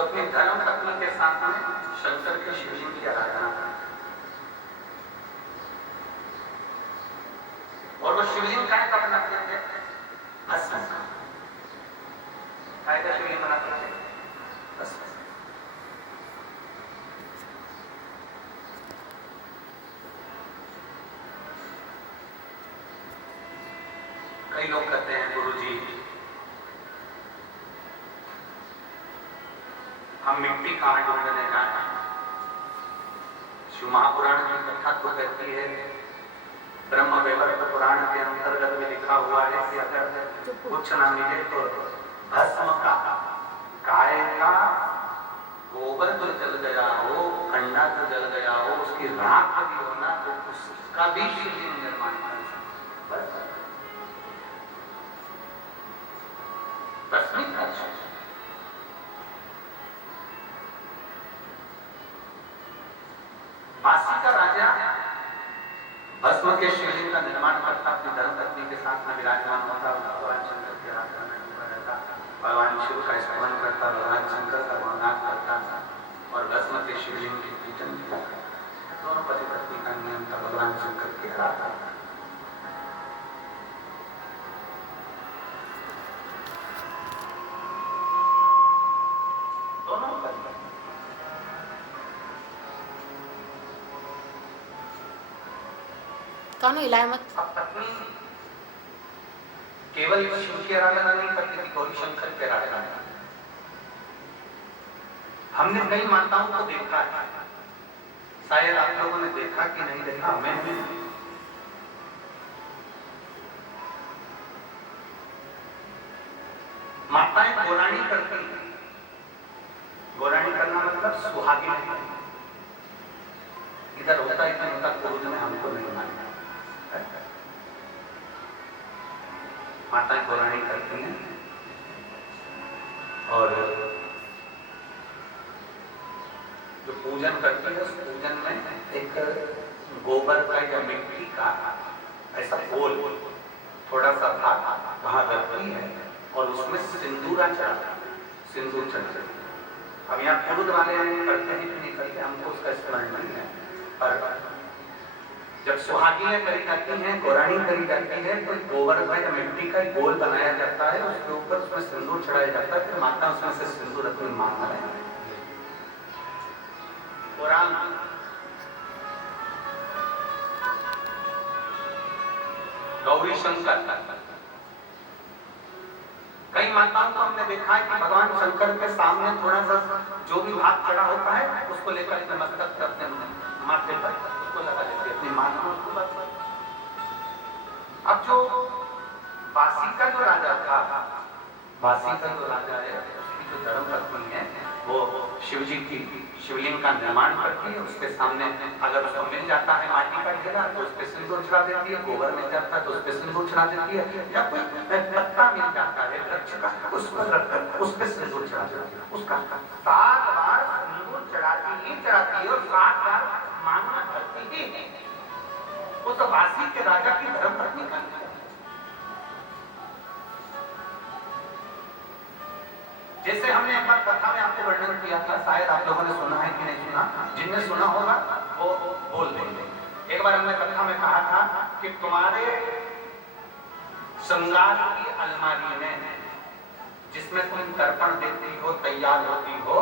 जो अपने धर्म पत्नी के साथ में शंकर के शिवलिंग की आराधना करते हैं। और वो शिवलिंग काय का बनाते थे? भस्म का। काय का शिवलिंग बनाते थे? भस्म। कई लोग कहते हैं गुरुजी हम मिट्टी कहां ढूंढने जाए। शिव महापुराण की कथा तो कहती है, ब्रह्म वैवर्त पुराण के अंतर्गत में लिखा हुआ है कि अगर कुछ ना मिले तो भस्म का, गाय का गोबर तो जल गया हो, अंडा तो जल गया हो, उसकी राख भी होना तो उसका भी शिवलिंग निर्माण कर सकते। बासी का राजा भस्म के शिवलिंग का निर्माण करता, अपनी धर्मपत्नी के साथ में विराजमान होता, भगवान शंकर की आराधना में डूबा रहता, भगवान शिव का स्मरण करता, भगवान शंकर का गुणगान करता और भस्म के शिवलिंग की पूजन किया। दोनों पति पत्नी का नियम था भगवान शंकर की आराधना। कानू हिलाए मत। पत्नी केवल शिव की आराधना नहीं करती थी, गौरी शंकर की आराधना। हमने कई माताओं को देखा है, शायद आप लोगों ने देखा कि नहीं देखा, मैंने माताएं गोरानी करती। गोरानी करना मतलब सुहागिन। इधर होता है इतना पूर्व में हमको नहीं मालूम। माताएं गोरानी करती हैं और जो पूजन करती है उस पूजन में एक गोबर का या मिट्टी का ऐसा गोल थोड़ा सा भाग वहां रखती है और उसमें सिंदूरा चढ़ाती है, सिंदूर चढ़ाती है। अब यहाँ पुरुष वाले करते हैं कि नहीं करते हमको उसका स्मरण नहीं है, पर जब सुहागिनें करी जाती हैं, गोरानी करी जाती है, तो गोबर का या मिट्टी का गोल बनाया जाता है, उसके ऊपर उसमें सिंदूर चढ़ाया जाता है, फिर माता उसमें से सिंदूर अपनी मांग बनाए। गौरी शंकर, कई माताओं को हमने देखा है कि भगवान शंकर के सामने थोड़ा सा जो भी भाग चढ़ा होता है उसको लेकर अपने मस्तक पर, अपने माथे पर उसको लगा लेती है, अपनी मां को उसको बस। अब जो बासी का जो राजा था, बासी का जो राजा है, उसकी जो धर्मपत्नी है वो शिव जी की शिवलिंग का निर्माण करती है। उसके सामने अगर उसको मिल जाता है माटी का ढेला तो उस पर सिंदूर चढ़ा देती है, गोबर मिल जाता है तो उस पर सिंदूर चढ़ा देती है, या कोई पत्ता मिल जाता है वृक्ष का उस पर रखकर उस पर सिंदूर चढ़ा देती है। उसका 7 बार सिंदूर चढ़ाती ही चढ़ाती है और 7 बार मांगना करती ही। उस बासी के राजा की धर्मपत्नी का जैसे हमने एक बार कथा में आपको वर्णन किया था, शायद आप लोगों ने सुना है कि नहीं सुना, जिनने सुना होगा वो बोल देंगे। एक बार हमने कथा में कहा था कि तुम्हारे श्रृंगार की अलमारी में जिसमें तुम दर्पण देती हो, तैयार होती हो,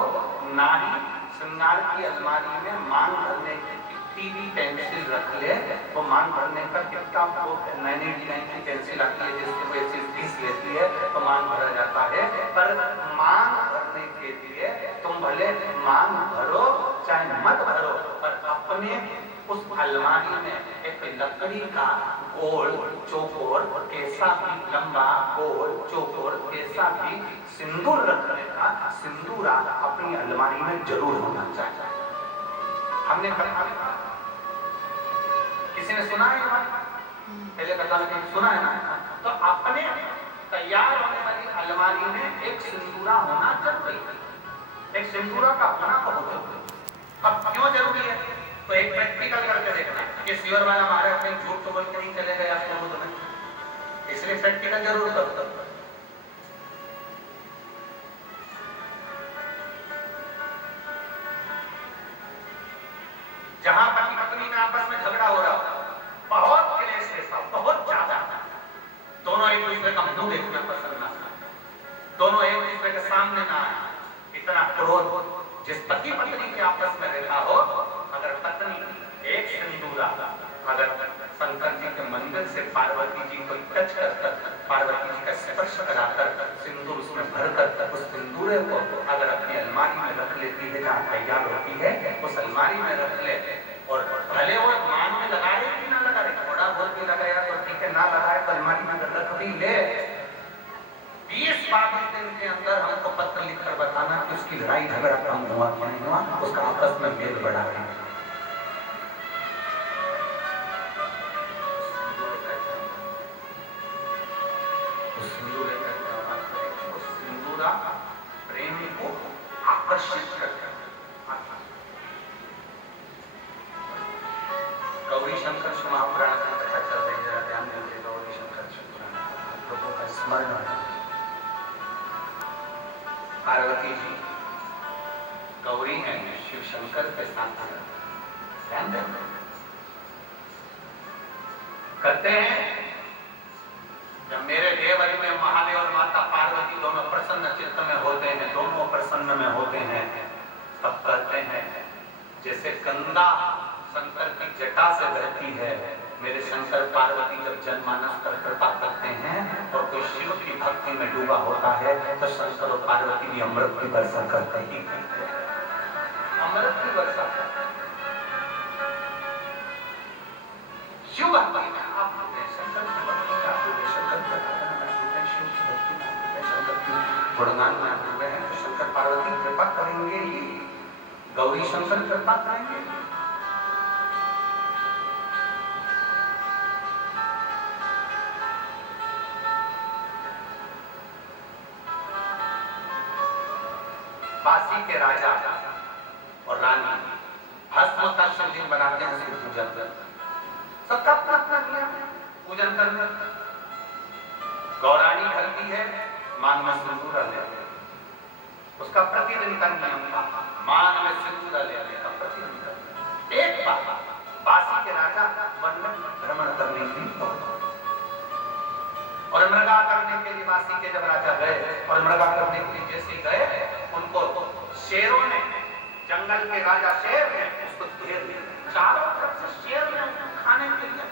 ना ही श्रृंगार की अलमारी में मांग भरने की कितनी भी पेंसिल रख ले, वो मांग भरने का कितना वो नैनी डिजाइन की पेंसिल आती है जिसकी पेंसिल 30 लेती है तो मांग भरा जाता है। पर मांग भरने के लिए तुम भले मांग भरो चाहे मत भरो, पर अपने उस अलमारी में एक लकड़ी का गोल चौकोर कैसा भी लंबा गोल चौकोर कैसा भी सिंदूर रखने का सिंदूरा अपनी अलमारी में जरूर होना चाहिए। हमने कहा किसी ने सुना है पहले कथा में सुना है ना, तो अपने तैयार होने वाली अलमारी में एक सिंदूरा होना जरूरी है। एक सिंदूरा का होना बहुत जरूरी है। अब क्यों जरूरी है तो एक प्रैक्टिकल करके देखना कि शिवर वाला हमारे अपने झूठ तो बोल के नहीं चले गए आपके मुंह में, इसलिए प्रैक्टिकल जरूर करो। पत्नी में आपस में झगड़ा हो रहा हो, बहुत क्लेश है सब, बहुत ज्यादा, दोनों एक दूसरे का मुंह देखना पसंद ना, दोनों एक दूसरे के सामने ना आए, इतना क्रोध जिस पति पत्नी के आपस में रहता हो, अगर पत्नी एक सिंदूरा अगर शंकर जी के मंदिर से पार्वती जी को टच कर पार्वती जी का स्पर्श कराकर सिंदूर उसमें भरकर उस सिंदूरे को अगर अपनी अलमारी में रख लेती है, जहाँ तैयार होती है उस अलमारी में रख ले, और भले वो मान में लगाए कि ना लगाए, थोड़ा बहुत भी लगाया तो ठीक है, ना लगाए तो अलमारी में रख भी ले, 20-22 दिन के अंदर हमको पत्र लिखकर बताना कि उसकी लड़ाई झगड़ा कम हुआ कि नहीं हुआ, उसका आपस में मेल बढ़ा है। प्रेमी को आकर्षित करता है। गौरी शंकर महापुराण की कथा चल रही है, ध्यान दीजिए, गौरी शंकर लोगों का स्मरण है। पार्वती जी गौरी है, शिव शंकर के साथ ध्यान देते करते हैं। जब मेरे देवर में महादेव और माता पार्वती दोनों प्रसन्न चित्त में होते हैं, दोनों प्रसन्न में होते हैं, तब कहते हैं जैसे गंगा शंकर की जटा से बहती है, मेरे शंकर पार्वती जब जनमानस पर कृपा करते हैं और कोई शिव की भक्ति में डूबा होता है तो शंकर और पार्वती भी अमृत की वर्षा करते ही अमृत की वर्षा करते हैं। शिव भक्ति में आप शंकर की भक्ति में आप शंकर की शिव की भक्ति में शंकर की गुणगान में आप डूबे हैं, तो शंकर पार्वती कृपा करेंगे ही, गौरी शंकर कृपा करेंगे। काशी के राजा और रानी भस्म का शिवलिंग बनाते हैं, उसकी पूजा करते हैं, सबका अपना अपना नियम है पूजन करने। गौरानी ढलती है, मान में सिंदूर ले, उसका प्रतिदिन का नियम था, मान में सिंदूर ले का प्रतिदिन का। एक बार बासी के राजा वन में भ्रमण करने के लिए और मृगा करने के लिए बासी के जब राजा गए और मृगा करने के लिए जैसे गए, उनको शेरों ने, जंगल के राजा शेर ने उसको घेर लिया, चारों तरफ से शेर ने खाने के लिए